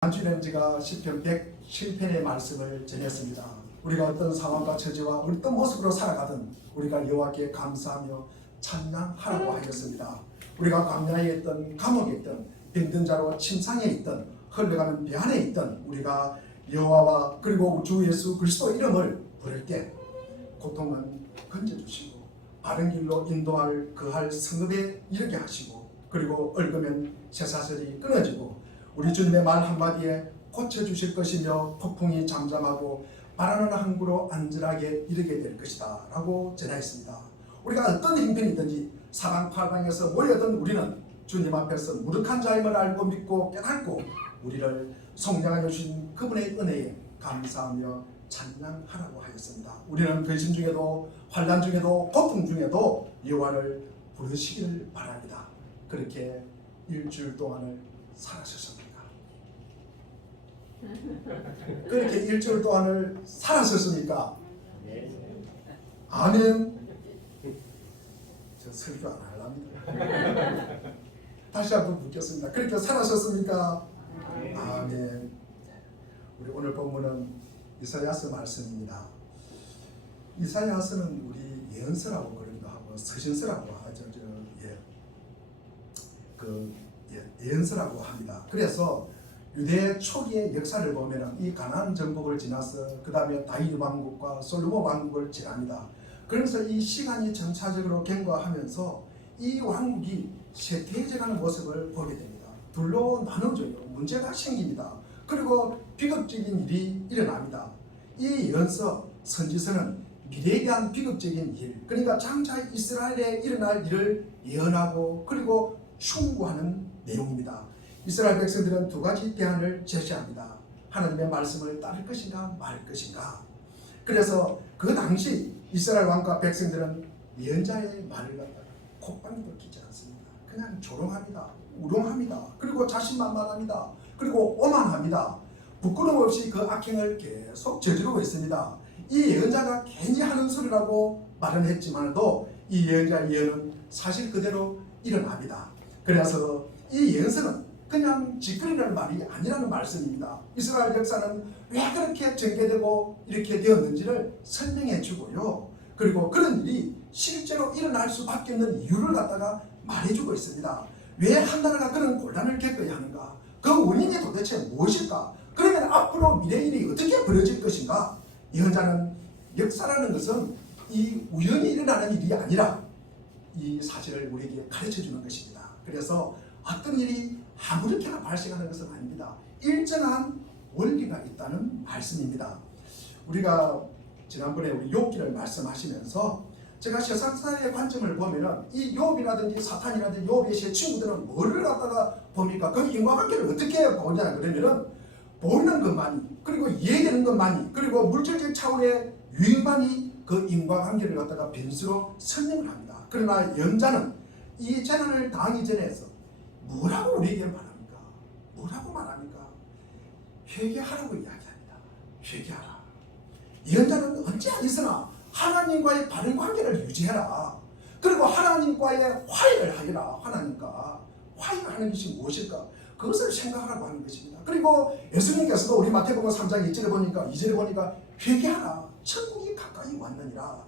지난주에는 제가 시편 107편의 말씀을 전했습니다. 우리가 어떤 상황과 처지와 어떤 모습으로 살아가든 우리가 여호와께 감사하며 찬양하라고 하였습니다. 우리가 광야에 있든 감옥에 있든 병든 자로 침상에 있든 흘러가는 배 안에 있든 우리가 여호와와 그리고 주 예수 그리스도 이름을 부를 때 고통은 건져주시고 바른 길로 인도할 그할 성읍에 이르게 하시고 그리고 얽으면 쇠사슬이 끊어지고 우리 주님의 말 한마디에 고쳐주실 것이며 폭풍이 잠잠하고 바라는 항구로 안전하게 이르게 될 것이다 라고 전하였습니다. 우리가 어떤 형편이든지 사방팔방에서 모여든 우리는 주님 앞에서 무력한 자임을 알고 믿고 깨닫고 우리를 성령하여 주신 그분의 은혜에 감사하며 찬양하라고 하였습니다. 우리는 근심 중에도 환난 중에도 고통 중에도 여호와를 부르시기를 바랍니다. 그렇게 일주일 동안을 살아셨습니다. 그렇게 일주일 동안을 살았었습니까? 아멘. 저 설교 안 하랍니다. 다시 한번 묻겠습니다. 그렇게 살았었습니까? 아멘. 우리 오늘 본문은 이사야서 말씀입니다. 이사야서는 우리 예언서라고 그러기도 하고 서신서라고 하죠. 예언서라고 합니다. 그래서 유대 초기의 역사를 보면 이 가나안 정복을 지나서 그 다음에 다윗 왕국과 솔로몬 왕국을 지납니다. 그러면서 이 시간이 점차적으로 경과하면서 이 왕국이 쇠퇴해져가는 모습을 보게 됩니다. 둘로 나눠져요. 문제가 생깁니다. 그리고 비극적인 일이 일어납니다. 이 예언서 선지서는 미래에 대한 비극적인 일, 그러니까 장차 이스라엘에 일어날 일을 예언하고 그리고 충고하는 내용입니다. 이스라엘 백성들은 두 가지 대안을 제시합니다. 하나님의 말씀을 따를 것인가 말 것인가. 그래서 그 당시 이스라엘 왕과 백성들은 예언자의 말을 갖다가 콧방도 끼지 않습니다. 그냥 조롱합니다. 우롱합니다. 그리고 자신만만합니다. 그리고 오만합니다. 부끄러움 없이 그 악행을 계속 저지르고 있습니다. 이 예언자가 괜히 하는 소리라고 말은 했지만도 이 예언자의 예언은 사실 그대로 일어납니다. 그래서 이 예언서는 그냥 짓거리는 말이 아니라는 말씀입니다. 이스라엘 역사는 왜 그렇게 전개되고 이렇게 되었는지를 설명해 주고요. 그리고 그런 일이 실제로 일어날 수밖에 없는 이유를 갖다가 말해주고 있습니다. 왜 한 나라가 그런 곤란을 겪어야 하는가? 그 원인이 도대체 무엇일까? 그러면 앞으로 미래 일이 어떻게 벌어질 것인가? 예언자는 역사라는 것은 이 우연히 일어나는 일이 아니라 이 사실을 우리에게 가르쳐 주는 것입니다. 그래서 어떤 일이 아무렇게나 발생하는 것은 아닙니다. 일정한 원리가 있다는 말씀입니다. 우리가 지난번에 우리 욥기를 말씀하시면서 제가 세상사의 관점을 보면은 이 욥이라든지 사탄이라든지 욥의 세 친구들은 뭐를 갖다가 봅니까? 그 인과관계를 어떻게 보냐 그러면은 보이는 것만이 그리고 이해되는 것만이 그리고 물질적 차원의 유익만이 그 인과관계를 갖다가 변수로 설명을 합니다. 그러나 연자는 이 재난을 당하기 전에서 뭐라고 우리에게 말합니까? 뭐라고 말합니까? 회개하라고 이야기합니다. 회개하라. 예언자는 언제 어디서나 하나님과의 바른 관계를 유지해라. 그리고 하나님과의 화해를 하여라. 하나님과 화해를 하는 것이 무엇일까? 그것을 생각하라고 하는 것입니다. 그리고 예수님께서도 우리 마태복음 3장 2절에 보니까 회개하라. 천국이 가까이 왔느니라.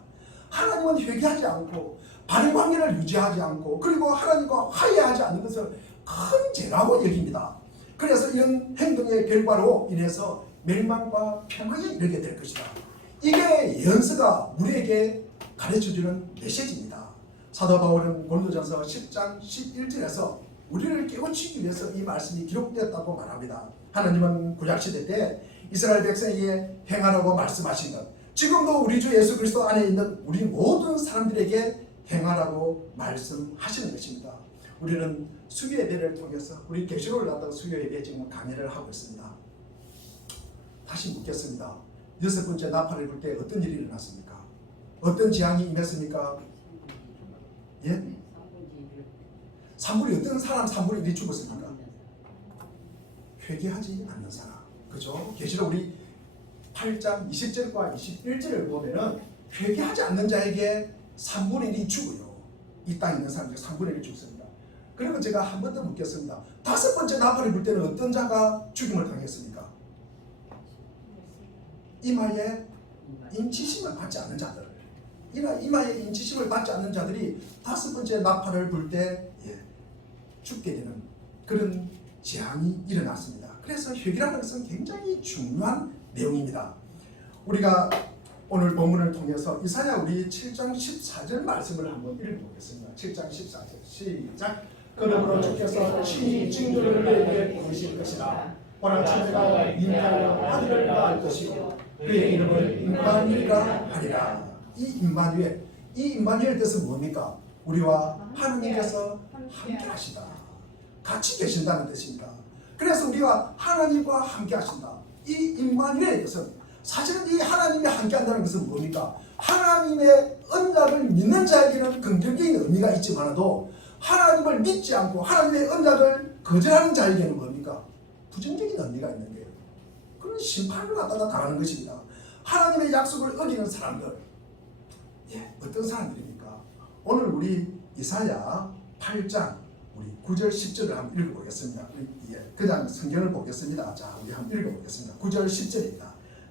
하나님은 회개하지 않고 바른 관계를 유지하지 않고 그리고 하나님과 화해하지 않는 것을 큰 죄라고 여깁니다. 그래서 이런 행동의 결과로 인해서 멸망과 평화에 이르게 될 것이다. 이게 예언서가 우리에게 가르쳐주는 메시지입니다. 사도 바울은 고린도전서 10장 11절에서 우리를 깨우치기 위해서 이 말씀이 기록되었다고 말합니다. 하나님은 구약시대 때 이스라엘 백성에게 행하라고 말씀하신 것 지금도 우리 주 예수 그리스도 안에 있는 우리 모든 사람들에게 행하라고 말씀하시는 것입니다. 우리는 수요 예배를 통해서 우리 계시록을 갖다가 수요 예배 지금 강의를 하고 있습니다. 다시 묻겠습니다. 6번째 나팔을 불 때 어떤 일이 일어났습니까? 어떤 재앙이 임했습니까? 예? 3분의 어떤 사람 3분의 1이 죽었습니까? 회개하지 않는 사람. 그죠? 계시록 우리 8장 20절과 21절을 보면은 회개하지 않는 자에게 3분의 1이 죽어요. 이 땅에 있는 사람들 3분의 1이 죽습니다. 그리고 제가 한 번 더 묻겠습니다. 다섯 번째 나팔을 불 때는 어떤 자가 죽임을 당했습니까? 이마에 인치심을 받지 않는 자들, 이마에 인치심을 받지 않는 자들이 다섯 번째 나팔을 불 때 죽게 되는 그런 재앙이 일어났습니다. 그래서 회개라는 것은 굉장히 중요한 내용입니다. 우리가 오늘 본문을 통해서 이사야 우리 7장 14절 말씀을 한번 읽어보겠습니다. 7장 14절 시작. 그러므로 주께서 친히 징조를 내게 부르실 것이라. 보라 처녀가 임하여 아들을 낳을 것이고 그의 이름을 임마누엘이라 하리라. 이 임마누엘 뜻은 뭡니까? 우리와 하나님께서 함께 하시다, 같이 계신다는 뜻입니다. 그래서 우리가 하나님과 함께 하신다. 이 임마누엘의 뜻은 사실은 이 하나님이 함께 한다는 것은 뭡니까? 하나님의 언약을 믿는 자에게는 긍정적인 의미가 있지만도 하나님을 믿지 않고 하나님의 언약을 거절하는 자에게는 뭡니까? 부정적인 의미가 있는 거예요. 그런 심판을 갖다가 당하는 것입니다. 하나님의 약속을 어기는 사람들, 어떤 사람들입니까? 오늘 우리 이사야 8장 우리 9절 10절을 한번 읽어보겠습니다. 그냥 성경을 보겠습니다. 자, 우리 한번 읽어보겠습니다. 9절 10절입니다.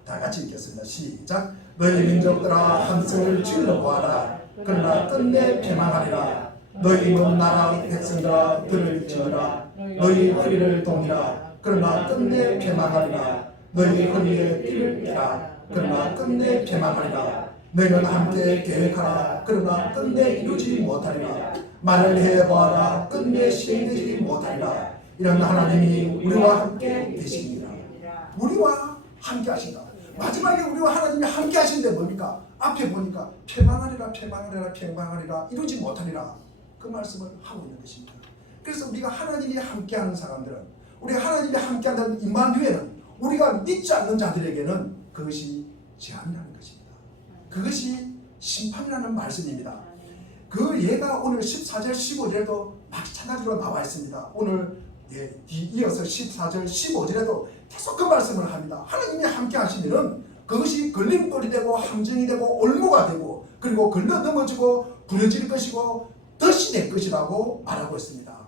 다 같이 읽겠습니다. 시작. 너희 민족들아 한성을 질러보아라. 그러나 끝내 패망하리라. 너희 먼 나라 백성들아 들을 지으라. 너희 허리를 동이라. 그러나 끝내 패망하리라. 너희 허리에 띠를 떼라. 그러나 끝내 패망하리라. 너희는 함께 계획하라. 그러나 끝내 이루지 못하리라. 말을 해보아라. 끝내 시행되지 못하리라. 이런 하나님이 우리와 함께 계십니다. 우리와 함께 하신다. 마지막에 우리와 하나님이 함께 하시는데 뭡니까? 앞에 보니까 패망하리라 패망하리라 패망하리라 이루지 못하리라 그 말씀을 하고 있는 것입니다. 그래서 우리가 하나님이 함께하는 사람들은, 우리가 하나님이 함께한다는 임마누엘은 우리가 믿지 않는 자들에게는 그것이 재앙이라는 것입니다. 그것이 심판이라는 말씀입니다. 그 예가 오늘 14절 15절에도 마찬가지로 나와 있습니다. 오늘 이어서 14절 15절에도 계속 그 말씀을 합니다. 하나님이 함께 하시면은 그것이 걸림돌이 되고 함정이 되고 올무가 되고 그리고 걸려 넘어지고 부러질 것이고 덫이 될 것이라고 말하고 있습니다.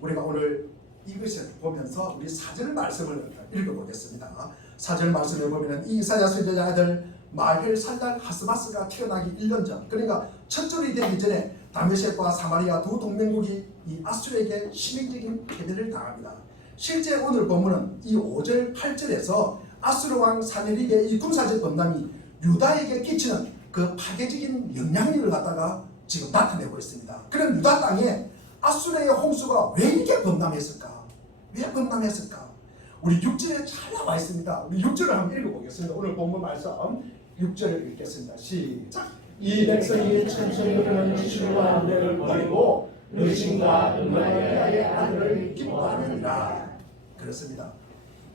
우리가 오늘 이것을 보면서 우리 4절 말씀을 읽어보겠습니다. 4절 말씀을 보면 이 이사야 선지자의 아들 마헬살달 하스바스가 태어나기 1년 전, 그러니까 첫 절이 되기 전에 다메섹과 사마리아 두 동맹국이 이 아수르에게 치명적인 패배를 당합니다. 실제 오늘 본문은 이 5절 8절에서 아수르 왕 사네립의 이 군사적 범람이 유다에게 끼치는 그 파괴적인 영향력을 갖다가 지금 나타내고 있습니다. 그런 유다 땅에 아수르의 홍수가 왜 이렇게 범람했을까? 왜 범람했을까? 우리 6절에 잘 나와 있습니다. 우리 6절을 한번 읽어보겠습니다. 오늘 본문 말씀 6절을 읽겠습니다. 시작. 이 백성이 천천히 흐르는 시루와 노래를 버리고 르신과 음마야의 아들을 기뻐하느니라. 그렇습니다.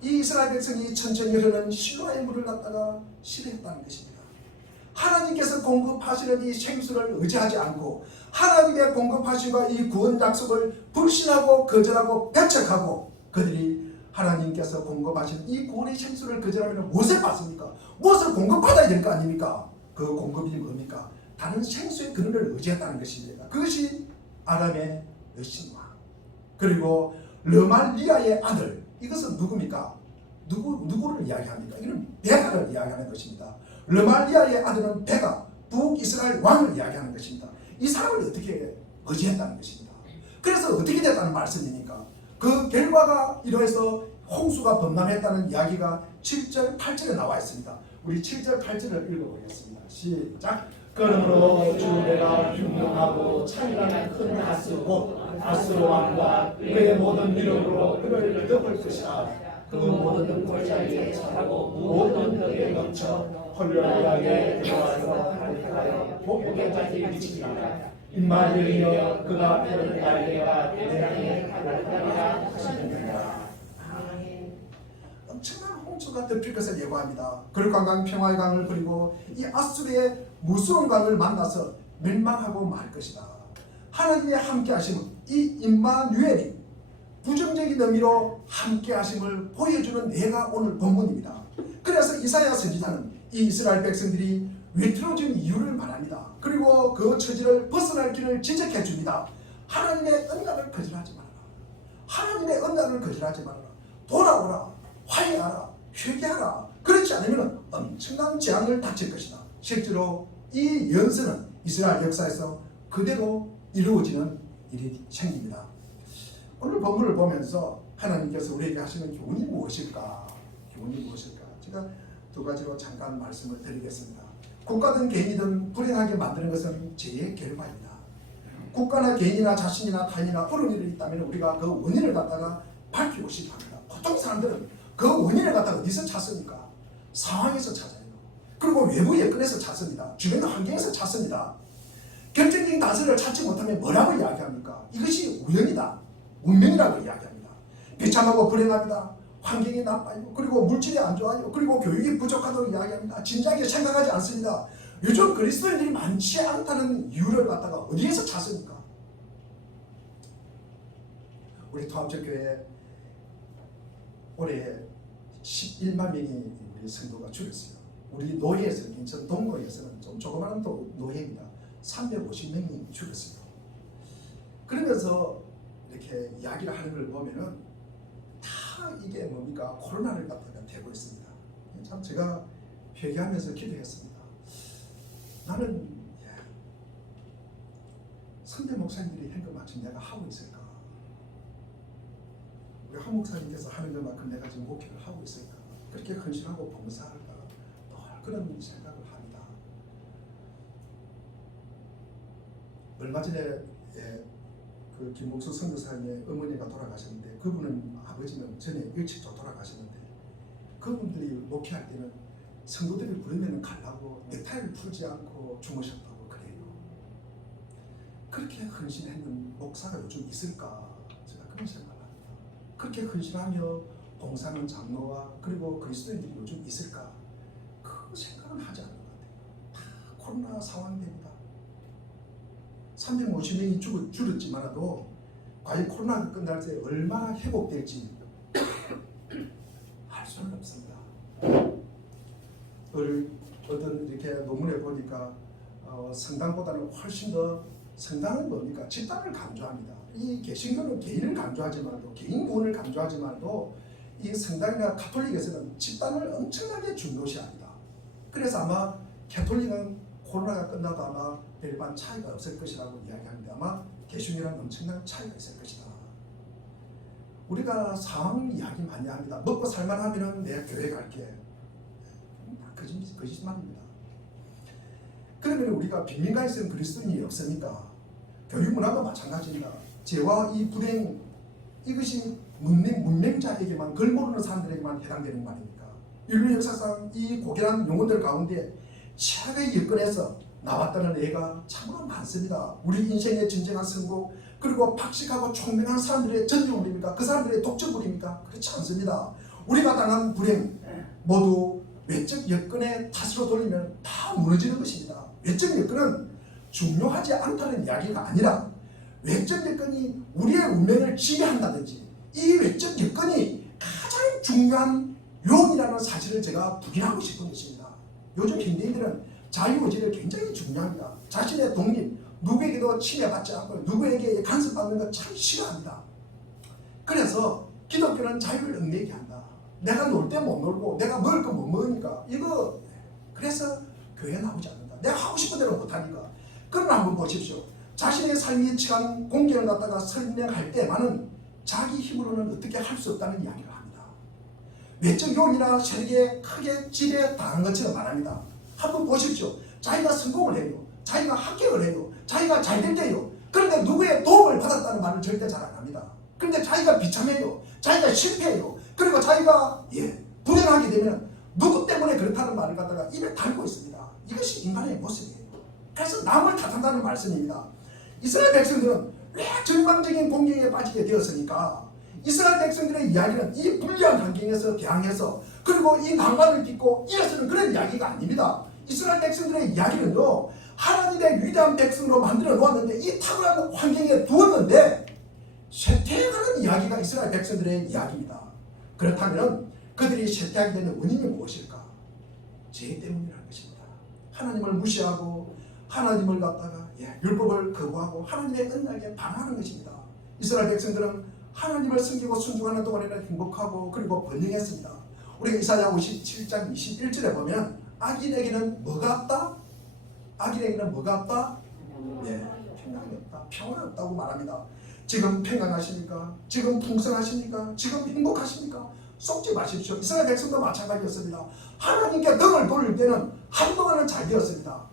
이 이스라엘 백성이 천천히 흐르는 시루아의 물을 갖다가 싫어했다는 것입니다. 하나님께서 공급하시는 이 생수를 의지하지 않고 하나님의 공급하심과 이 구원 약속을 불신하고 거절하고 배척하고 그들이 하나님께서 공급하신 이 구원의 생수를 거절하면 무엇을 받습니까? 무엇을 공급받아야 될 거 아닙니까? 그 공급이 뭡니까? 다른 생수의 근원을 의지했다는 것입니다. 그것이 아람의 여신왕 그리고 르말리아의 아들, 이것은 누굽니까? 누구를 이야기합니까? 이는 베가를 이야기하는 것입니다. 르말리아의 아들은 베가, 북이스라엘 왕을 이야기하는 것입니다. 이 사람을 어떻게 의지했다는 것입니다. 그래서 어떻게 됐다는 말씀이니까 그 결과가 이러해서 홍수가 범람했다는 이야기가 7절 8절에 나와 있습니다. 우리 7절 8절을 읽어보겠습니다. 시작. 그러므로 주 내가 흉명하고 찬란한 큰 하스 곧 아수르 왕과 그의 모든 위력으로 그를 덮을 것이다. 그 모든 골짜기에 차고 모든 벽에 넘쳐 헐렁하게 들어와서 가득하여 목에까지 미치리라. 임마누엘이여 그가 펴는 날개가 대장에 가득하리라 하시느니라. 엄청난 홍수가 덮일 것을 예고합니다. 그릇강강 평화의 강을 그리고 이 아수르의 무서운 강을 만나서 멸망하고 말 것이다. 하나님의 함께 하심은 이 임마누엘이 부정적인 의미로 함께 하심을 보여주는 예가 오늘 본문입니다. 그래서 이사야 선지자는 이 이스라엘 백성들이 위태로워진 이유를 말합니다. 그리고 그 처지를 벗어날 길을 지적해 줍니다. 하나님의 언약을 거절하지 말아라. 하나님의 언약을 거절하지 말아라. 돌아오라. 화해하라. 회개하라. 그렇지 않으면 엄청난 재앙을 닥칠 것이다. 실제로 이 연설은 이스라엘 역사에서 그대로 이루어지는 일이 생깁니다. 오늘 본문을 보면서 하나님께서 우리에게 하시는 교훈이 무엇일까? 교훈이 무엇일까? 제가 두 가지로 잠깐 말씀을 드리겠습니다. 국가든 개인이든 불행하게 만드는 것은 죄의 결과입니다. 국가나 개인이나 자신이나 타인이나 어려운 일이 있다면 우리가 그 원인을 갖다가 밝히고 싶어 합니다. 보통 사람들은 그 원인을 갖다가 어디서 찾습니까? 상황에서 찾아요. 그리고 외부 여건에서 찾습니다. 주변 환경에서 찾습니다. 결정적인 단서를 찾지 못하면 뭐라고 이야기합니까? 이것이 우연이다. 운명이라고 이야기합니다. 비참하고 불행합니다. 환경이 나빠요. 그리고 물질이 안 좋아요. 그리고 교육이 부족하다고 이야기합니다. 진작에 생각하지 않습니다. 요즘 그리스도인들이 많지 않다는 이유를 갖다가 어디에서 찾습니까? 우리 통합적교회 올해 11만 명이 우리 성도가 줄었어요. 우리 노예에서 인천 동거에서는 좀 조그마한 노예입니다. 350명이 줄었어요. 그러면서 이렇게 이야기를 하는 걸 보면은 다 이게 뭡니까? 코로나를 갖다가 대고 있습니다. 참 제가 회개하면서 기도했습니다. 나는 선대 목사님들이 한 것만큼 내가 하고 있을까? 우리 한 목사님께서 하는 것만큼 내가 지금 목회를 하고 있을까? 그렇게 헌신하고 봉사할까? 그런 생각을 합니다. 얼마 전에 그 김목수 선교사님의 어머니가 돌아가셨는데 그분은 아버지는 전에 일찍 돌아가셨는데 그분들이 목회할 때는 성도들이 부르면 가려고 넥타이를 풀지 않고 주무셨다고 그래요. 그렇게 헌신했는 목사가 요즘 있을까? 제가 그런 생각을 합니다. 그렇게 헌신하며 봉사하는 장로와 그리고 그리스도인들이 요즘 있을까? 그 생각은 하지 않는 것 같아요. 다 코로나 상황입니다. 350명이 줄었지만도 과연 코로나가 끝날 때 얼마나 회복될지 알 수는 없습니다. 어떤 이렇게 논문에 보니까 성당보다는 훨씬 더 성당은 뭡니까? 집단을 강조합니다. 이 개신교는 개인을 강조하지 말고 개인 구원을 강조하지 말고 이 성당이나 가톨릭에서는 집단을 엄청나게 중요시합니다. 그래서 아마 가톨릭은 코로나가 끝나도 아마 별반 차이가 없을 것이라고 이야기하는데 아마 개신교랑 엄청난 차이가 있을 것이다. 우리가 상황 이야기 많이 합니다. 먹고 살만하면 내 교회 갈게. 거짓말입니다. 그러면 우리가 빈민가에서는 그리스도인이 없으니까 교육문화도 마찬가지입니다. 죄와 이 불행 이것이 문맹자에게만 글 모르는 사람들에게만 해당되는 말입니까? 인류 역사상 이 고결한 용어들 가운데 최악의 여건에서 나왔다는 예가 참으로 많습니다. 우리 인생의 진정한 성공 그리고 박식하고 총명한 사람들의 전유물입니까? 그 사람들의 독점물입니까? 그렇지 않습니다. 우리가 당한 불행 모두 외적 여건의 탓으로 돌리면 다 무너지는 것입니다. 외적 여건은 중요하지 않다는 이야기가 아니라 외적 여건이 우리의 운명을 지배한다든지 이 외적 여건이 가장 중요한 요인이라는 사실을 제가 부인하고 싶은 것입니다. 요즘 현대인들은 자유의지를 굉장히 중요합니다. 자신의 독립, 누구에게도 침해받지 않고 누구에게 간섭받는 것 참 싫어합니다. 그래서 기독교는 자유를 얽매이게 한다. 내가 놀 때 못 놀고 내가 먹을 거 못 먹으니까 이거 그래서 교회 나오지 않는다. 내가 하고 싶은 대로 못하니까. 그러나 한번 보십시오. 자신의 삶이 처한 공경을 갖다가 설명할 때만은 자기 힘으로는 어떻게 할 수 없다는 이야기를 합니다. 외적 요인이나 세력에 크게 지배당한 것처럼 말합니다. 한번 보십시오. 자기가 성공을 해요. 자기가 합격을 해요. 자기가 잘 될 때요. 그런데 누구의 도움을 받았다는 말을 절대 잘 안 합니다. 그런데 자기가 비참해요. 자기가 실패해요. 그리고 자기가 불행하게 되면 누구 때문에 그렇다는 말을 갖다가 입에 달고 있습니다. 이것이 인간의 모습이에요. 그래서 남을 탓한다는 말씀입니다. 이스라엘 백성들은 왜 절망적인 공경에 빠지게 되었으니까 이스라엘 백성들의 이야기는 이 불리한 환경에서 대항해서 그리고 이 낭만을 딛고 일어서는 그런 이야기가 아닙니다. 이스라엘 백성들의 이야기는요, 하나님의 위대한 백성으로 만들어 놓았는데 이 탁월한 환경에 두었는데 쇠퇴해가는 이야기가 이스라엘 백성들의 이야기입니다. 그렇다면 그들이 쇠퇴하게 되는 원인이 무엇일까? 죄 때문이라는 것입니다. 하나님을 무시하고 하나님을 갖다가 율법을 거부하고 하나님의 언약에 반하는 것입니다. 이스라엘 백성들은 하나님을 섬기고 순종하는 동안에는 행복하고 그리고 번영했습니다. 우리가 이사야 57장 21절에 보면 악인에게는 뭐가 없다? 악인에게는 뭐가 없다? 평강이 없다. 평안이 없다고 말합니다. 지금 평안하십니까? 지금 풍성하십니까? 지금 행복하십니까? 속지 마십시오. 이스라엘 백성도 마찬가지였습니다. 하나님께 등을 돌릴 때는 한동안은 잘 되었습니다.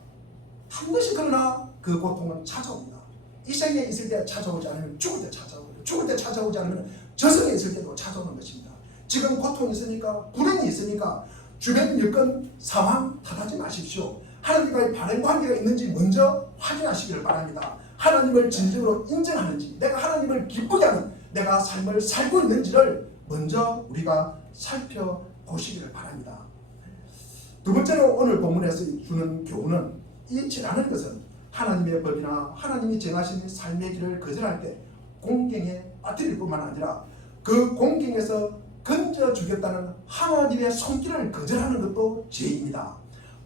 반드시 그러나 그 고통은 찾아옵니다. 이 생에 있을 때 찾아오지 않으면 죽을 때 찾아오고, 죽을 때 찾아오지 않으면 저승에 있을 때도 찾아오는 것입니다. 지금 고통이 있으니까, 불행이 있으니까 주변 여건 상황 탓하지 마십시오. 하나님과의 바른 관계가 있는지 먼저 확인하시기를 바랍니다. 하나님을 진정으로 인정하는지, 내가 하나님을 기쁘게 하는 내가 삶을 살고 있는지를 먼저 우리가 살펴보시기를 바랍니다. 두 번째로 오늘 본문에서 주는 교훈은, 이 죄라는 것은 하나님의 법이나 하나님이 정하신 삶의 길을 거절할 때 공경에 빠뜨릴 뿐만 아니라 그 공경에서 건져주겠다는 하나님의 손길을 거절하는 것도 죄입니다.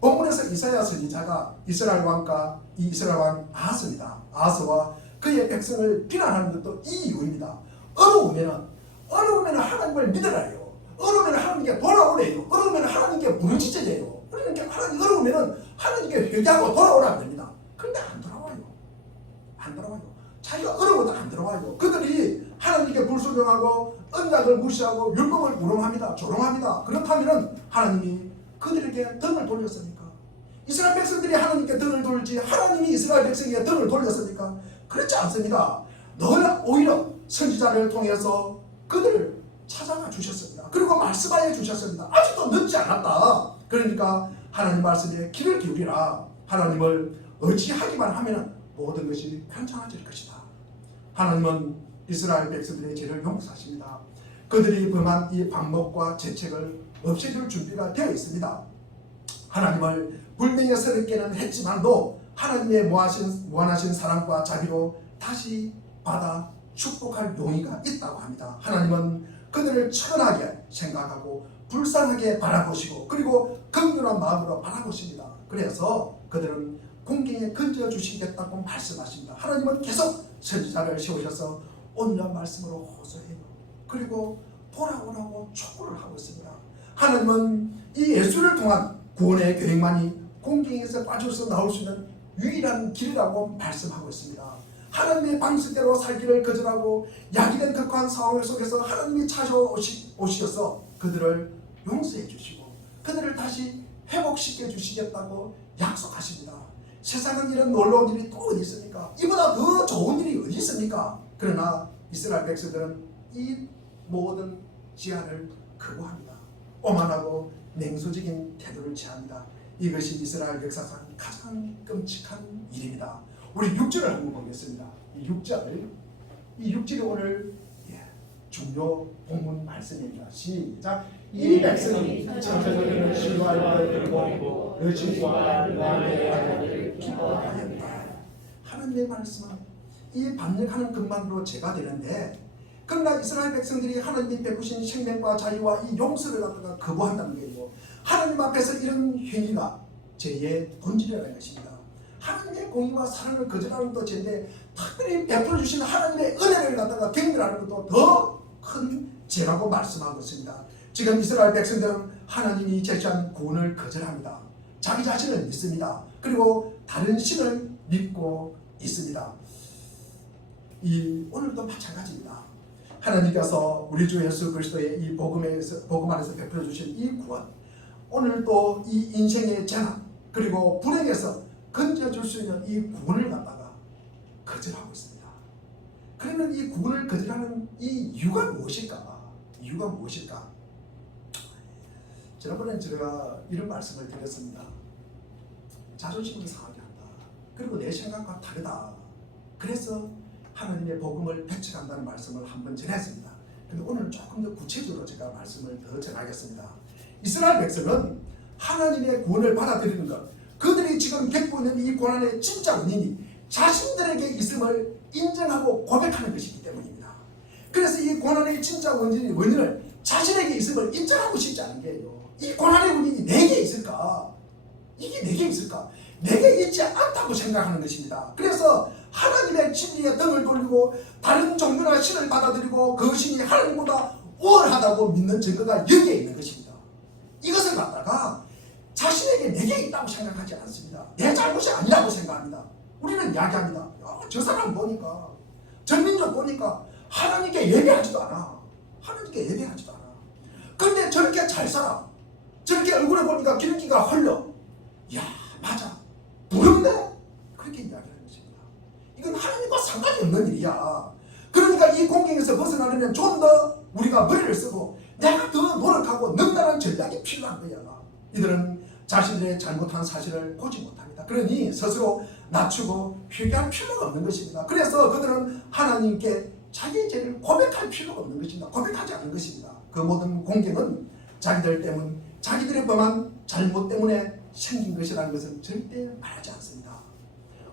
본문에서 이사야 선지자가 이스라엘 왕과 이 이스라엘 왕 아하스입니다. 아하스와 그의 백성을 비난하는 것도 이 이유입니다. 어려우면 하나님을 믿으라요. 어려우면 하나님께 돌아오래요. 어려우면 하나님께 부르짖으래요. 그러니까 하나님 어려우면 하나님께 회개하고 돌아오라고 합니다. 그런데 안 돌아와요. 자기가 어려워도 안 돌아와요. 그들이 하나님께 불순종하고 언약을 무시하고 율법을 조롱합니다. 그렇다면 하나님이 그들에게 등을 돌렸습니까? 이스라엘 백성들이 하나님께 등을 돌지 하나님이 이스라엘 백성에게 등을 돌렸습니까? 그렇지 않습니다. 늘 오히려 선지자를 통해서 그들을 찾아가 주셨습니다. 그리고 말씀하여 주셨습니다. 아직도 늦지 않았다. 그러니까 하나님 말씀에 귀를 기울이라. 하나님을 의지하기만 하면 모든 것이 편찮아질 것이다. 하나님은 이스라엘 백성들의 죄를 용서하십니다. 그들이 범한 이 반목과 죄책을 없애줄 준비가 되어 있습니다. 하나님을 불명예스럽게는 했지만도 하나님의 무한하신 사랑과 자비로 다시 받아 축복할 용의가 있다고 합니다. 하나님은 그들을 천하게 생각하고 불쌍하게 바라보시고 그리고 긍휼한 마음으로 바라보십니다. 그래서 그들은 공경에 건져주시겠다고 말씀하십니다. 하나님은 계속 선지자를 세우셔서 온유한 말씀으로 호소해요. 그리고 돌아오라고 촉구를 하고 있습니다. 하나님은 이 예수를 통한 구원의 계획만이 공경에서 빠져서 나올 수 있는 유일한 길이라고 말씀하고 있습니다. 하나님의 방식대로 살기를 거절하고 약이된 극한 상황 속에서 하나님이 찾아오셔서 그들을 용서해 주시고 그들을 다시 회복시켜 주시겠다고 약속하십니다. 세상은 이런 놀라운 일이 또 어디 있습니까? 이보다 더 좋은 일이 어디 있습니까? 그러나 이스라엘 백성들은 이 모든 제안을 거부합니다. 오만하고 냉소적인 태도를 취합니다. 이것이 이스라엘 역사상 가장 끔찍한 일입니다. 우리 6절을 한번 보겠습니다. 이 6절이 오늘 중요 본문 말씀입니다. 시작. 이 백성이 창조주를 신뢰하여 들고 여신과 남의 아들을 기뻐하였다. 하나님의 말씀은 이 반역하는 것만으로 죄가 되는데, 그러나 이스라엘 백성들이 하나님이 베푸신 생명과 자유와 이 용서를 갖다가 거부한다는 거예요. 하나님 앞에서 이런 행위가 죄의 본질이라는 것입니다. 하나님의 공의와 사랑을 거절하는 것도 죄인데 특별히 베풀어 주신 하나님의 은혜를 갖다가 경멸하는 것도 더 큰 죄라고 말씀하고 있습니다. 지금 이스라엘 백성들은 하나님이 제시한 구원을 거절합니다. 자기 자신을 믿습니다. 그리고 다른 신을 믿고 있습니다. 오늘도 마찬가지입니다. 하나님께서 우리 주 예수 그리스도의 이 복음 안에서 베풀어 주신 이 구원, 오늘도 이 인생의 재난 그리고 불행에서 건져줄 수 있는 이 구원을 갖다가 거절하고 있습니다. 그러면 이 구원을 거절하는 이 이유가 무엇일까? 지난번에 제가 이런 말씀을 드렸습니다. 자존심을 상하게 한다. 그리고 내 생각과 다르다. 그래서 하나님의 복음을 배척한다는 말씀을 한번 전했습니다. 근데 오늘 조금 더 구체적으로 제가 말씀을 더 전하겠습니다. 이스라엘 백성은 하나님의 구원을 받아들이는 것, 그들이 지금 겪고 있는 이 고난의 진짜 원인이 자신들에게 있음을 인정하고 고백하는 것이기 때문입니다. 그래서 이 고난의 진짜 원인을 자신에게 있음을 인정하고 싶지 않은 게요. 이 고난의 원인이 내게 있을까? 이게 내게 있을까? 내게 있지 않다고 생각하는 것입니다. 그래서 하나님의 진리에 등을 돌리고 다른 종교나 신을 받아들이고 그 신이 하나님보다 우월하다고 믿는 증거가 여기에 있는 것입니다. 이것을 갖다가 자신에게 내게 있다고 생각하지 않습니다. 내 잘못이 아니라고 생각합니다. 우리는 이야기합니다. 저 사람 보니까, 전민족 보니까 하나님께 예배하지도 않아. 하나님께 예배하지도 않아. 그런데 저렇게 잘 살아. 저렇게 얼굴에 보니까 기름기가 흘러. 야, 맞아. 부럽네? 그렇게 이야기하는 것입니다. 이건 하나님과 상관이 없는 일이야. 그러니까 이 공경에서 벗어나려면 좀 더 우리가 머리를 쓰고 내가 더 노력하고 능단한 전략이 필요한 거야. 이들은 자신들의 잘못한 사실을 보지 못합니다. 그러니 스스로 낮추고 회개할 필요가 없는 것입니다. 그래서 그들은 하나님께 자기의 죄를 고백할 필요가 없는 것입니다. 고백하지 않는 것입니다. 그 모든 공경은 자기들 때문, 자기들의 범한 잘못 때문에 생긴 것이라는 것은 절대 말하지 않습니다.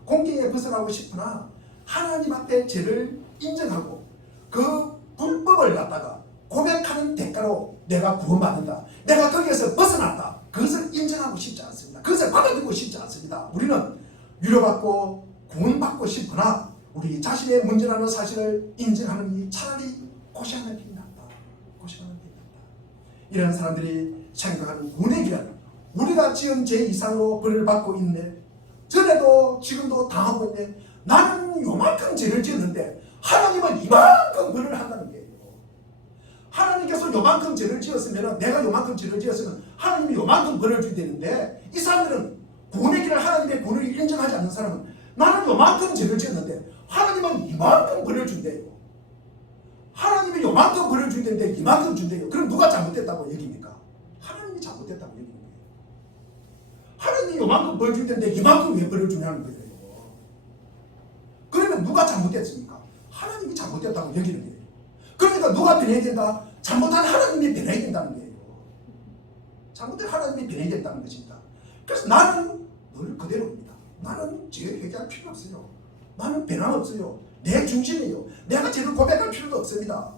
공경에 벗어나고 싶으나 하나님 앞에 죄를 인정하고 그 불법을 갖다가 고백하는 대가로 내가 구원받는다, 내가 거기에서 벗어났다, 그것을 인정하고 싶지 않습니다. 그것을 받아들이고 싶지 않습니다. 우리는 위로받고 구원받고 싶으나 우리 자신의 문제라는 사실을 인정하는 이 차라리 고생하는 게 낫다. 고생하는 게 낫다. 이런 사람들이 생각하는 구원의 길은 우리가 지은 죄 이상으로 벌을 받고 있네. 전에도 지금도 당하고 있네. 나는 요만큼 죄를 지었는데 하나님은 이만큼 벌을 한다는 거예요. 하나님께서 요만큼 죄를 지었으면, 내가 요만큼 죄를 지었으면 하나님이 요만큼 벌을 줘야 되는데, 이 사람들은 구원의 길을, 하나님의 구원을 인정하지 않는 사람은 나는 요만큼 죄를 지었는데 하나님은 이만큼 벌을 준대요. 하나님이 요만큼 벌을 준다는데 이만큼 준대요. 그럼 누가 잘못됐다고 얘기입니까? 하나님이 잘못됐다고 얘기는 거예요. 하나님이 요만큼 벌 준다는데 이만큼 왜 벌을 주냐는 거예요. 그러면 누가 잘못됐습니까? 하나님이 잘못됐다고 얘기는 거예요. 그러니까 누가 변해야 된다? 잘못한 하나님이 변해야 된다는 거예요. 잘못된 하나님이 변해야 된다는 것입니다. 그래서 나는 늘 그대로입니다. 나는 죄 회개할 필요 없어요. 나는 변함 없어요. 내 중심이에요. 내가 죄를 고백할 필요도 없습니다.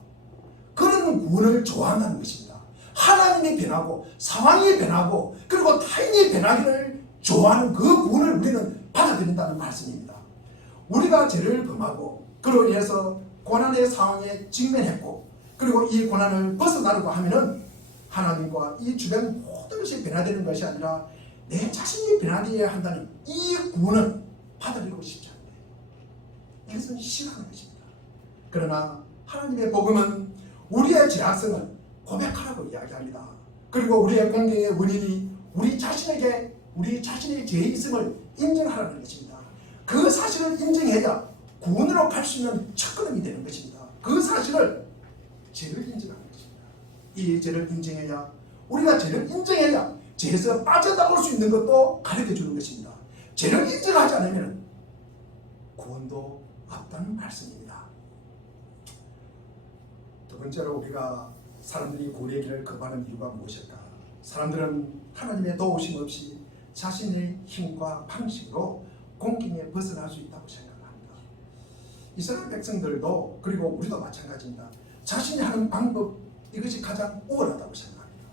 그러면 구원을 좋아한다는 것입니다. 하나님이 변하고 상황이 변하고 그리고 타인이 변하기를 좋아하는 그 구원을 우리는 받아들인다는 말씀입니다. 우리가 죄를 범하고 그로 인해서 고난의 상황에 직면했고 그리고 이 고난을 벗어나려고 하면은 하나님과 이 주변 모든 것이 변화되는 것이 아니라 내 자신이 변화되어야 한다는 이 구원은 받아들이고 싶지 않아요. 이것은 싫어하는 것입니다. 그러나 하나님의 복음은 우리의 죄악성을 고백하라고 이야기합니다. 그리고 우리의 공경의 원인이 우리 자신의 죄의 있음을 인정하라는 것입니다. 그 사실을 인정해야 구원으로 갈 수 있는 첫걸음이 되는 것입니다. 그 사실을 죄를 인정하는 것입니다. 이 죄를 인정해야, 우리가 죄를 인정해야 죄에서 빠져나올 수 있는 것도 가르쳐주는 것입니다. 죄를 인정하지 않으면 구원도 없다는 말씀입니다. 두 번째로 우리가 사람들이 구원의 길을 거부하는 이유가 무엇일까? 사람들은 하나님의 도우심 없이 자신의 힘과 방식으로 공경에 벗어날 수 있다고 생각합니다. 이스라엘 백성들도 그리고 우리도 마찬가지입니다. 자신이 하는 방법, 이것이 가장 우월하다고 생각합니다.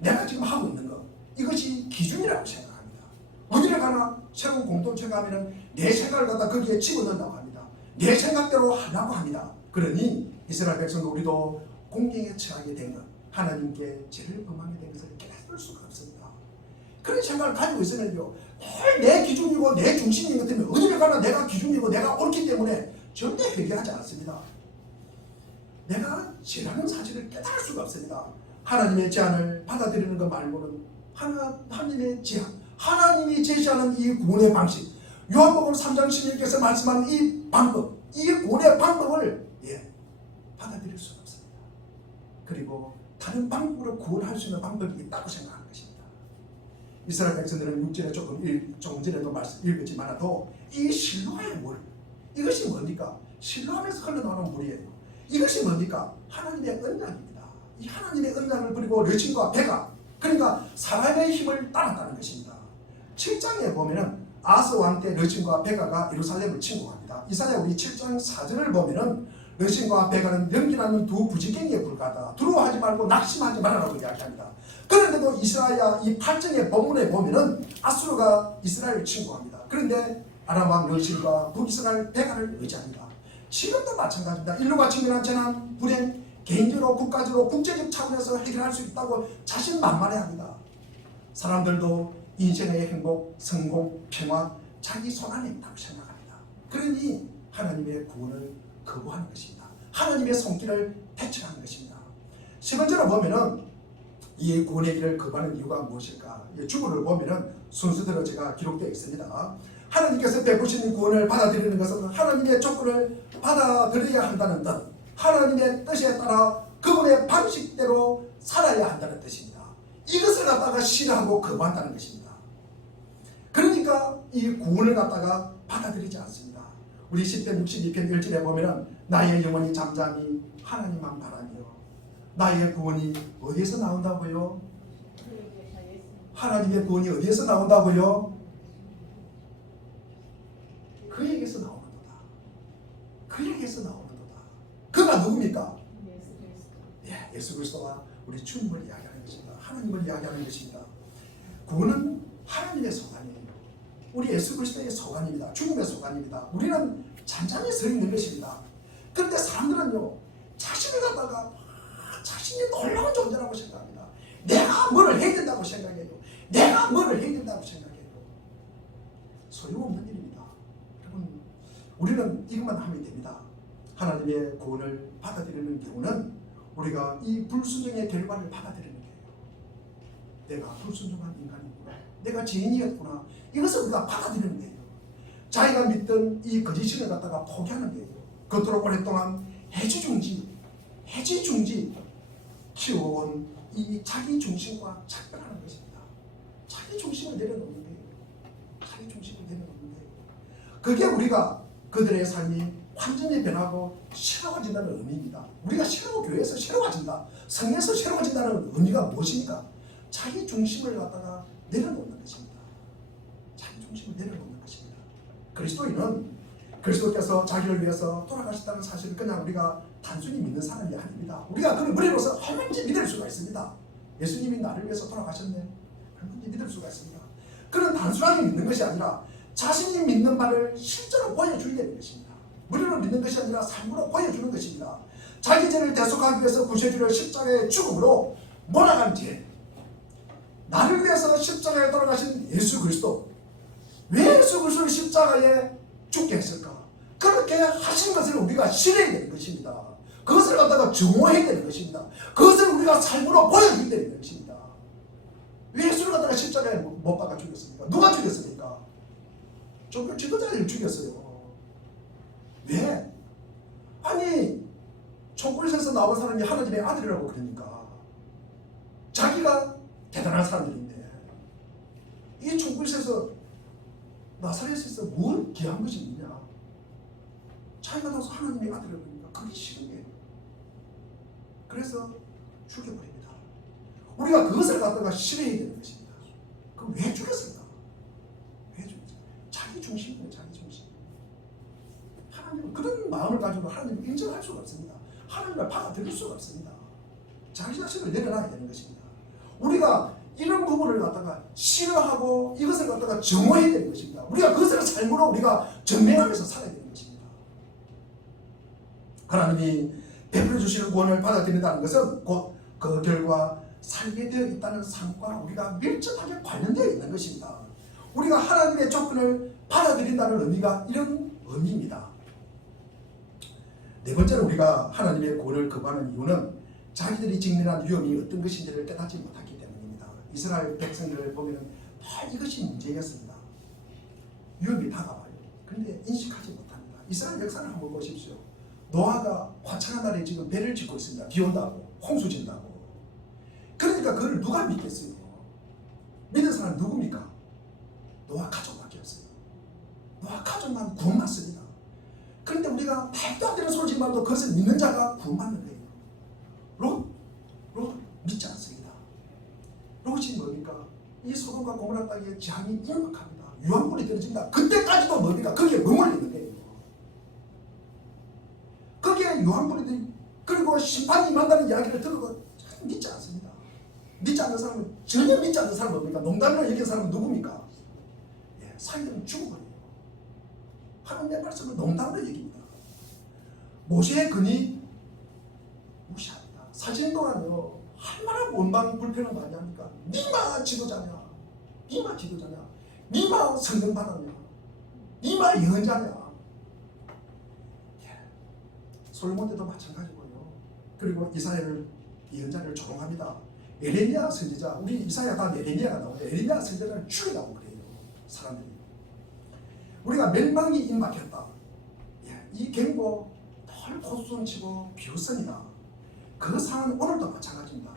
내가 지금 하고 있는 것, 이것이 기준이라고 생각합니다. 어디를 가나 새로운 공동체가 하면 내 생각을 갖다 거기에 집어넣는다고 합니다. 내 생각대로 하려고 합니다. 그러니 이스라엘 백성도 우리도 공경에 처하게 된 것, 하나님께 죄를 범하게 된 것을 깨달을 수가 없습니다. 그런 생각을 가지고 있으면요, 내 기준이고 내 중심인 것 때문에 어디를 가나 내가 기준이고 내가 옳기 때문에 절대 회개하지 않습니다. 내가 죄라는 사실을 깨달을 수가 없습니다. 하나님의 제안을 받아들이는 것 말고는 하나님의 제안, 하나님이 제시하는 이 구원의 방식, 요한복음 3장 16절에서 말씀하는 이 방법, 이 구원의 방법을 받아들일 수가 없습니다. 그리고 다른 방법으로 구원할 수 있는 방법이 있다고 생각하는 것입니다. 이스라엘 백성들은 6절에 조금 전에도 읽었지만도 이 실로아의 물, 이것이 뭡니까? 실로암에서 흘러나오는 물이에요. 이것이 뭡니까? 하나님의 언약입니다. 이 하나님의 언약을 그리고 르신과 배가, 그러니까 사람의 힘을 따랐다는 것입니다. 7장에 보면은 아스 왕 때 르신과 베가가 예루살렘을 침공합니다. 이사야 우리 7장 4절을 보면은 러신과 베가는 연기나는 두 부지깽이에 불과하다. 두려워하지 말고 낙심하지 말라고 이야기합니다. 그런데도 이스라엘 이 8장의 본문에 보면은 아수르가 이스라엘을 침공합니다. 그런데 아람 왕 러신과 북이스라엘 베가를 의지합니다. 지금도 마찬가지입니다. 인류가 직면한 재난, 불행, 개인적으로 국가적으로 국제적 차원에서 해결할 수 있다고 자신만만해합니다. 사람들도 인생의 행복, 성공, 평화 자기 손 안에 있다고 생각합니다. 그러니 하나님의 구원을 거부하는 것입니다. 하나님의 손길을 배척하는 것입니다. 세 번째로 보면은 이 구원의 길을 거부하는 이유가 무엇일까? 주보를 보면은 순서대로 제가 기록되어 있습니다. 하나님께서 베푸신 구원을 받아들이는 것은 하나님의 조건을 받아들여야 한다는 뜻, 하나님의 뜻에 따라 그분의 방식대로 살아야 한다는 뜻입니다. 이것을 갖다가 싫어하고 거부한다는 것입니다. 그러니까 이 구원을 갖다가 받아들이지 않습니다. 우리 10편 62편 1절에 보면은 나의 영혼이 잠잠히 하나님만 바라며. 나의 구원이 어디에서 나온다고요? 하나님의 구원이 어디에서 나온다고요? 그에게서 나오는 거다. 그에게서 나오는 거다. 그가 누굽니까? 예수 그리스도와 우리 주님을 이야기하는 것입니다. 하나님을 이야기하는 것입니다. 구원은 하나님의 소관이에요. 우리 예수 그리스도의 소관입니다. 주님의 소관입니다. 우리는 잠잠히 서 있는 것입니다. 그런데 사람들은요, 자신을 갖다가 자신이 놀라운 존재라고 생각합니다. 내가 뭐를 해야 된다고 생각해요. 내가 뭐를 해야 된다고 생각해요. 소용없는 일입니다. 여러분, 우리는 이것만 하면 됩니다. 하나님의 구원을 받아들이는 경우는 우리가 이 불순종의 결과를 받아들이는 거예요. 내가 불순종한 인간이구나. 내가 죄인이었구나. 이것을 우리가 받아들이는 거예요. 자기가 믿던 이 거짓신을 갖다가 포기하는 거예요. 그토록 오랫동안 해지중지 키워온 이 자기 중심과 작별하는 것입니다. 자기 중심을 내려놓는 거예요. 자기 중심을 내려놓는 거예요. 그게 우리가 그들의 삶이 완전히 변하고 새로워진다는 의미입니다. 우리가 새로운 교회에서 새로워진다, 성에서 새로워진다는 의미가 무엇입니까? 자기 중심을 갖다가 내려놓는 것입니다. 자기 중심을 내려놓는 것입니다. 그리스도인은 그리스도께서 자기를 위해서 돌아가셨다는 사실을 그냥 우리가 단순히 믿는 사람이 아닙니다. 우리가 그를 머리로서 얼마든지 믿을 수가 있습니다. 예수님이 나를 위해서 돌아가셨네. 얼마든지 믿을 수가 있습니다. 그는 단순하게 믿는 것이 아니라 자신이 믿는 바를 실제로 보여줘야 되는 것입니다. 머리로 믿는 것이 아니라 삶으로 보여주는 것입니다. 자기 죄를 대속하기 위해서 구세주를 십자가의 죽음으로 몰아간 뒤에 나를 위해서 십자가에 돌아가신 예수 그리스도, 왜 예수 그리스도를 십자가에 죽게 했을까? 그렇게 하신 것을 우리가 실해야 되는 것입니다. 그것을 갖다가 증오해야 되는 것입니다. 그것을 우리가 삶으로 보여줘야 되는 것입니다. 왜 예수를 갖다가 십자가에 못 박아 죽였습니까? 누가 죽였습니까? 종교 지도자를 죽였어요. 왜? 아니, 총굴에서 나온 사람이 하나님의 아들이라고 그러니까 자기가 대단한 사람들인데 이 총굴에서 나사렛에서 뭘 귀한 것이 있느냐? 자기가 나서 하나님의 아들이라고 그러니까 그게 싫은 거예요. 그래서 죽여버립니다. 우리가 그것을 갖다가 싫어해야 되는 것입니다. 그럼 왜 죽였을까? 왜 죽였을까? 자기 중심이에요. 자기 중심. 하나님은 그런 마음을 가지고 하나님을 인정할 수가 없습니다. 하나님을 받아들일 수가 없습니다. 자기 자신을 내려놔야 되는 것입니다. 우리가 이런 부분을 갖다가 싫어하고 이것을 갖다가 정오해야 되는 것입니다. 우리가 그것을 삶으로 우리가 전맹하면서 살아야 되는 것입니다. 하나님이 베풀어 주시는 구원을 받아들인다는 것은 곧 그 결과 살게 되어 있다는 삶과 우리가 밀접하게 관련되어 있는 것입니다. 우리가 하나님의 조건을 받아들인다는 의미가 이런 의미입니다. 네 번째로 우리가 하나님의 구원을 거부하는 이유는 자기들이 직면한 위험이 어떤 것인지를 깨닫지 못하기 때문입니다. 이스라엘 백성들을 보면 다 이것이 문제였습니다. 위험이 다가와요. 그런데 인식하지 못합니다. 이스라엘 역사를 한번 보십시오. 노아가 화창한 날에 지금 배를 짓고 있습니다. 비 온다고, 홍수 진다고. 그러니까 그걸 누가 믿겠어요? 믿는 사람 누굽니까? 노아 가족밖에 없어요. 노아 가족만 구원받습니다. 그런데 우리가 말도 안 되는 소리지 말도 그것을 믿는 자가 구원받는 거예요. 롯 믿지 않습니다. 롯이 뭡니까? 이 소돔과 고모라 땅에 재앙이 임박합니다. 유황불이 떨어진다. 그때까지도 뭡니까? 거기에 머물러 있는 거예요. 거기에 유황불이들이 그리고 심판이 임한다는 이야기를 들어도 믿지 않습니다. 믿지 않는 사람은 전혀 믿지 않는 사람은 뭡니까? 농담으로 얘기하는 사람은 누굽니까? 예, 사이들은 죽어버려요. 하나님의 말씀을 농담으로 얘기합니다. 모세의 근이 무시합니다. 사진 동안요 얼마나 원망 불평을 많이 합니까? 니마 지도자냐? 니마 지도자냐? 니마 성령 받았냐? 니마 예언자냐? 솔로몬 때도 마찬가지고요. 그리고 이사야를 예언자를 조롱합니다. 에레미야 선지자, 우리 이사야가 에레미야가 나오는데 에레미야 선지자를 죽이라고 그래요. 사람들이. 우리가 멸망이 임박했다. 이 경고 덜 고수성치고 비웃습니다. 그 상황은 오늘도 마찬가지입니다.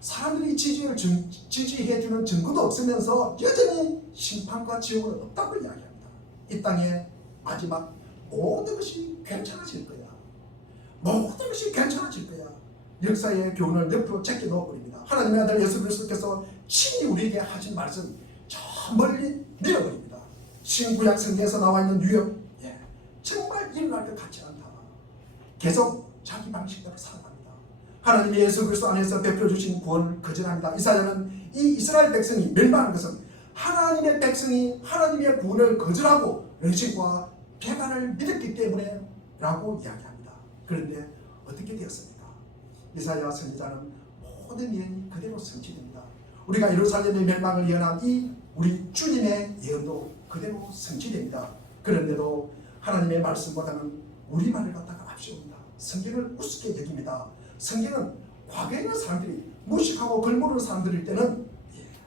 사람들이 지지해주는 증거도 없으면서 여전히 심판과 지옥은 없다고 이야기합니다. 이 땅의 마지막 모든 것이 괜찮아질 거야. 모든 것이 괜찮아질 거야. 역사의 교훈을 옆으로 제껴 넣어버립니다. 하나님의 아들 예수 그리스도께서 친히 우리에게 하신 말씀 저 멀리 밀어버립니다. 신구약 성경에서 나와 있는 유형, 정말 일어날 것 같지 않다. 계속 자기 방식대로 살아갑니다. 하나님의 예수 그리스도 안에서 베풀어 주신 구원을 거절합니다. 이사야는 이 이스라엘 백성이 멸망한 것은 하나님의 백성이 하나님의 구원을 거절하고 레신과 배반을 믿었기 때문에 라고 이야기합니다. 그런데 어떻게 되었습니까? 이사야 선지자는 모든 예언이 그대로 성취됩니다. 우리가 예루살렘의 멸망을 예언한 이 우리 주님의 예언도 그대로 성취됩니다. 그런데도 하나님의 말씀보다는 우리 말을 갖다가 앞세웁니다. 성경을 우습게 여깁니다. 성경은 과거에 있는 사람들이 무식하고 걸모르는 사람들일 때는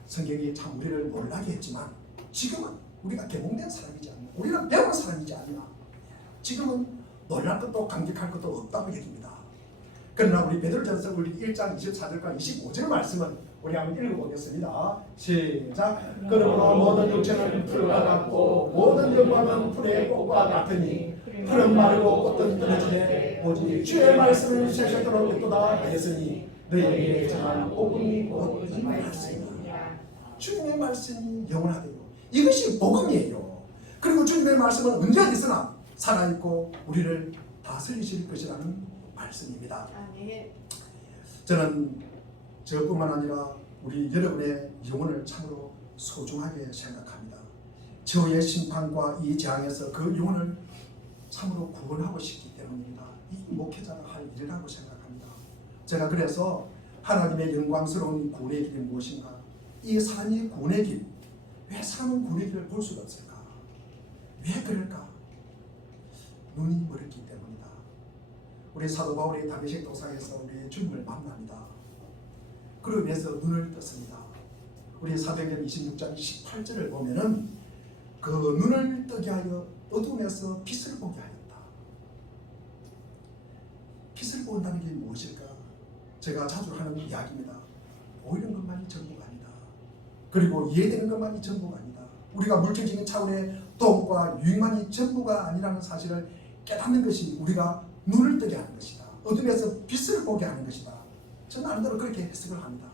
성경이 참 우리를 놀라게 했지만 지금은 우리가 개몽된 사람이지 않나, 우리는 배운 사람이지 않나, 지금은 놀랄 것도 감격할 것도 없다고 여깁니다. 그러나 우리 베드로전서 우리 1장 24절과 25절 말씀은 우리 한번 읽어보겠습니다. 시작. 그러므로 모든 육체는 풀과 같고 모든 영광은 풀의 꽃과 같으니 풀은 마르고 꽃은 떨어지되 오직 주의 말씀을 세세토록 있도다 하였으니 너희에게 정한 복음이 곧 이 말씀이니라. 주님의 말씀이 영원하대요. 이것이 복음이에요. 그리고 주님의 말씀은 언제 어디서나 살아있고 우리를 다스리실 것이라는 말씀입니다. 저는 저뿐만 아니라 우리 여러분의 영혼을 참으로 소중하게 생각합니다. 저의 심판과 이 재앙에서 그 영혼을 참으로 구원하고 싶기 때문입니다. 이 목회자가 할 일이라고 생각합니다. 제가 그래서 하나님의 영광스러운 구원의 길이 무엇인가? 이 사람이 구원의 길, 왜 사람은 구원의 길을 볼 수가 없을까? 왜 그럴까? 눈이 멀었기 때문이다. 우리 사도 바울이 다메섹 도상에서 우리 주님을 만납니다. 그러면서 눈을 떴습니다. 우리 사도행전 26장 18절을 보면은 그 눈을 뜨게 하여 어둠에서 빛을 보게 하였다. 빛을 본다는 게 무엇일까? 제가 자주 하는 이야기입니다. 보이는 것만이 전부가 아니다. 그리고 이해되는 것만이 전부가 아니다. 우리가 물질적인 차원의 돈과 유익만이 전부가 아니라는 사실을 깨닫는 것이 우리가 눈을 뜨게 하는 것이다. 어둠에서 빛을 보게 하는 것이다. 저는 나름대로 그렇게 해석을 합니다.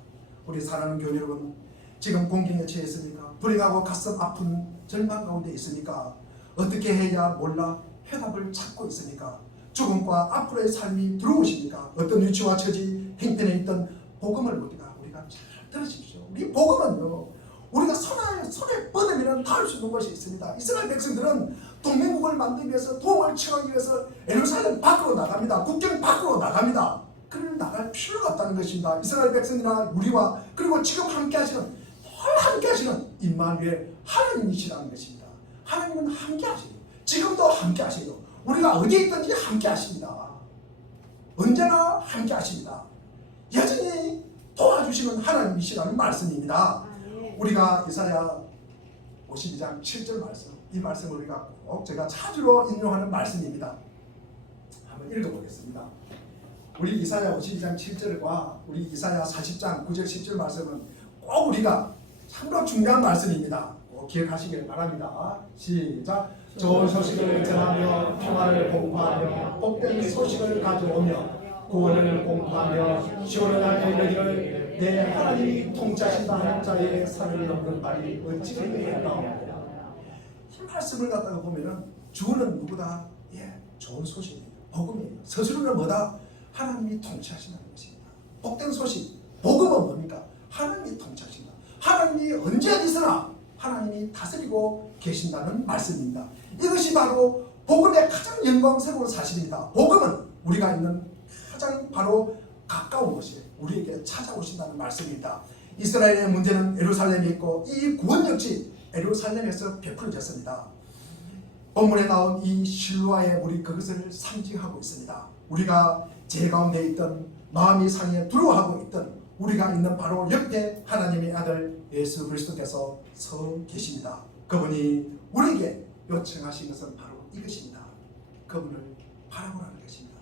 우리 사랑하는 교회 여러분, 지금 공경에 처해 있습니까? 불행하고 가슴 아픈 절망 가운데 있습니까? 어떻게 해야 몰라 해답을 찾고 있습니까? 죽음과 앞으로의 삶이 들어오십니까? 어떤 위치와 처지, 행편에 있던 복음을 우리가 잘 들으십시오. 우리 복음은요, 우리가 손에 뻗으면 닿을 수 있는 것이 있습니다. 이스라엘 백성들은 동맹국을 만들기 위해서 도움을 청하기 위해서 예루살렘 밖으로 나갑니다. 국경 밖으로 나갑니다. 그를 나갈 필요가 없다는 것입니다. 이스라엘 백성이나 우리와 그리고 지금 함께 하시는 임마누엘 하나님이시라는 것입니다. 하나님은 함께 하시요. 지금도 함께 하시요. 우리가 어디에 있든지 함께 하십니다. 언제나 함께 하십니다. 여전히 도와주시는 하나님이시라는 말씀입니다. 우리가 이사야 52장 7절 말씀, 이 말씀을 우리가 꼭 제가 자주로 인용하는 말씀입니다. 한번 읽어보겠습니다. 우리 이사야 52장 7절과 우리 이사야 40장 9절 10절 말씀은 꼭 우리가 참으로 중요한 말씀입니다. 꼭 기억하시길 바랍니다. 시작. 좋은 소식을 전하며 평화를 공포하며 복된 소식을 가져오며 구원을 공포하며 시온을 하게 이르기를 내 하나님이 통치하신다 하는 자의 산을 넘는 말이 어찌 되겠나오. 이 말씀을 갖다가 보면은 주는 누구다? 좋은 소식이에요. 복음이에요. 서술은 뭐다? 하나님이 통치하신다는 것입니다. 복된 소식, 복음은 뭡니까? 하나님이 통치하신다. 하나님이 언제 어디서나 하나님이 다스리고 계신다는 말씀입니다. 이것이 바로 복음의 가장 영광스러운 사실입니다. 복음은 우리가 있는 가장 바로 가까운 곳에 우리에게 찾아오신다는 말씀입니다. 이스라엘의 문제는 예루살렘에 있고 이 구원 역시 예루살렘에서 베풀어졌습니다. 본문에 나온 이 실로아의 물이 그것을 상징하고 있습니다. 우리가 죄 가운데 있던 마음이 상해 두려워하고 있던 우리가 있는 바로 옆에 하나님의 아들 예수 그리스도께서 서 계십니다. 그분이 우리에게 요청하신 것은 바로 이것입니다. 그분을 바라보라는 것입니다.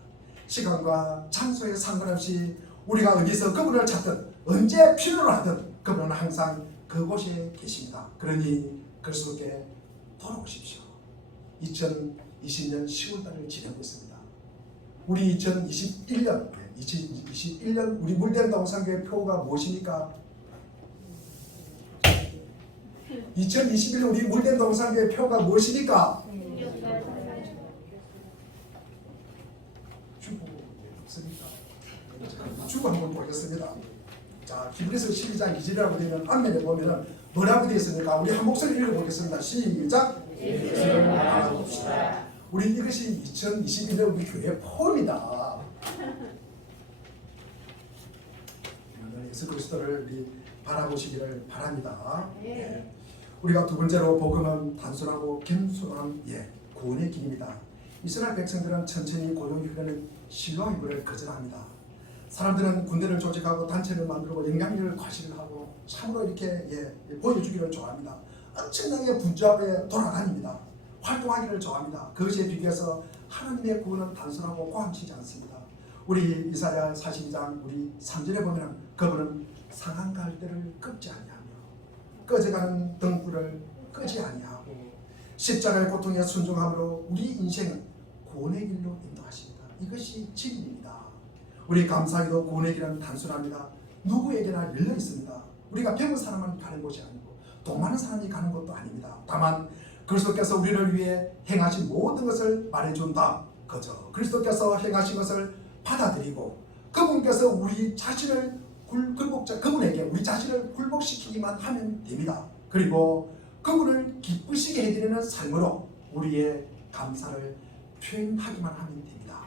시간과 장소에 상관없이 우리가 어디서 그분을 찾든 언제 필요로 하든 그분은 항상 그곳에 계십니다. 그러니 그리스도께 돌아오십시오. 2020년 10월달을 지내고 있습니다. 우리 2021년 우리 물된 동산교회 표가 무엇입니까? 2021년 우리 물된 동산교회 표가 무엇입니까? 주보 없습니까? 주보 한번 보겠습니다. 자, 히브리서 12장 2절이라고 되면 앞면에 보면은 뭐라고 되어 있습니까? 우리 한 목소리 읽어보겠습니다. 시작! 예수를 알아봅시다. 우리 이것이 2021년 우리 교회 포입니다. 예수 그리스도를 우리 바라보시기를 바랍니다. 네. 우리가 두 번째로 복음은 단순하고 겸손한 구원의 길입니다. 이스라엘 백성들은 천천히 고용이 흐르는 실로아의 물을 거절합니다. 사람들은 군대를 조직하고 단체를 만들고 영향력을 과시하고 참으로 이렇게 보여주기를 좋아합니다. 엄청나게 분주하게 돌아다닙니다. 활동하기를 좋아합니다. 그것에 비교해서 하나님의 구원은 단순하고 고함치지 않습니다. 우리 이사야 42장 우리 3절에 보면 그분은 상한 갈대를 꺾지 아니하며 꺼져가는 등불을 끄지 아니하고 십자가의 고통에 순종함으로 우리 인생은 구원의 길로 인도하십니다. 이것이 진리입니다. 우리 감사하게도 구원의 길은 단순합니다. 누구에게나 열려 있습니다. 우리가 배운 사람만 가는 곳이 아니고 돈 많은 사람이 가는 것도 아닙니다. 다만 그리스도께서 우리를 위해 행하신 모든 것을 말해준다. 그저 그리스도께서 행하신 것을 받아들이고 그분께서 우리 자신을 그분에게 우리 자신을 굴복시키기만 하면 됩니다. 그리고 그분을 기쁘시게 해드리는 삶으로 우리의 감사를 표현하기만 하면 됩니다.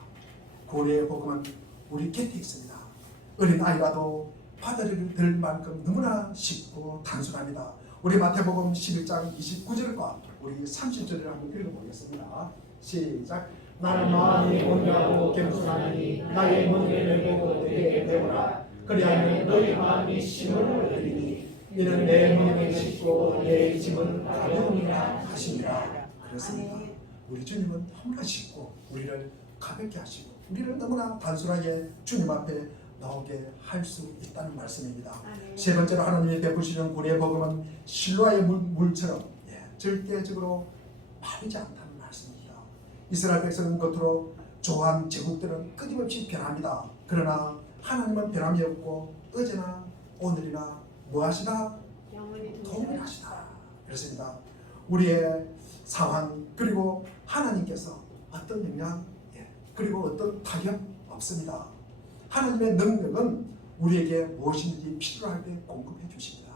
구원의 복음은 우리 곁에 있습니다. 어린 아이라도 받아들일 만큼 너무나 쉽고 단순합니다. 우리 마태복음 11장 29절과 우리 30절을 한번 읽어보겠습니다. 시작. 나는 마음이 온유하고 겸손하니 나의 문제를 보고 내게 배우라. 그리하면 너희 마음이 심을 얻으리니 이는 내 문을 씻고 내 짐은 가벼우니라 하시니라. 그렇습니다. 우리 주님은 너무나 쉽고 우리를 가볍게 하시고 우리를 너무나 단순하게 주님 앞에 나오게 할 수 있다는 말씀입니다. 세 번째로 하나님이 베푸시는 구원의 복음은 실로아의 물처럼 절대적으로 마르지 않다는 말씀입니다. 이스라엘 백성은 겉으로 조한 제국들은 끊임없이 변합니다. 그러나 하나님은 변함이 없고 어제나 오늘이나 무엇이나 동일하시다. 그렇습니다. 우리의 상황 그리고 하나님께서 어떤 영향 그리고 어떤 타격 없습니다. 하나님의 능력은 우리에게 무엇인지 필요할 때 공급해 주십니다.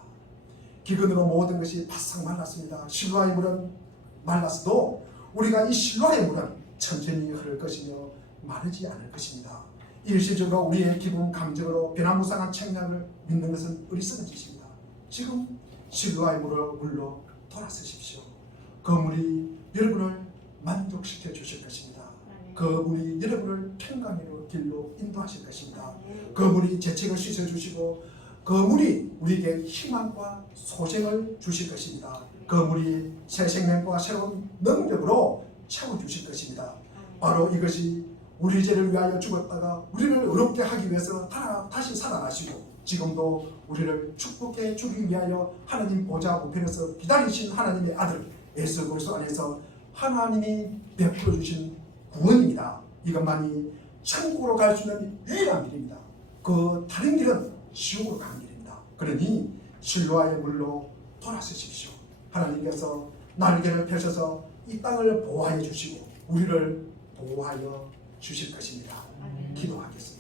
기근으로 모든 것이 바싹 말랐습니다. 실로아의 물은 말랐어도 우리가 이 실로아의 물은 천천히 흐를 것이며 마르지 않을 것입니다. 일시적으로 우리의 기분 감정으로 변화무쌍한 책략을 믿는 것은 어리석은 짓입니다. 지금 실로아의 물로 돌아서십시오. 그 물이 여러분을 만족시켜 주실 것입니다. 그 물이 여러분을 평강의 길로 인도하실 것입니다. 그 물이 죄책을 씻어주시고 그 물이 우리에게 희망과 소생을 주실 것입니다. 그 물이 새 생명과 새로운 능력으로 채워주실 것입니다. 바로 이것이 우리 죄를 위하여 죽었다가 우리를 의롭게 하기 위해서 다시 살아나시고 지금도 우리를 축복해 주기 위하여 하나님 보좌 우편에서 기다리신 하나님의 아들 예수 그리스도 안에서 하나님이 베풀어 주신 구원입니다. 이것만이 천국으로 갈 수 있는 유일한 길입니다. 그 다른 길은 지옥으로 가는 길입니다. 그러니 실로아의 물로 돌아서십시오. 하나님께서 날개를 펴셔서 이 땅을 보호하여 주시고 우리를 보호하여 주실 것입니다. 기도하겠습니다.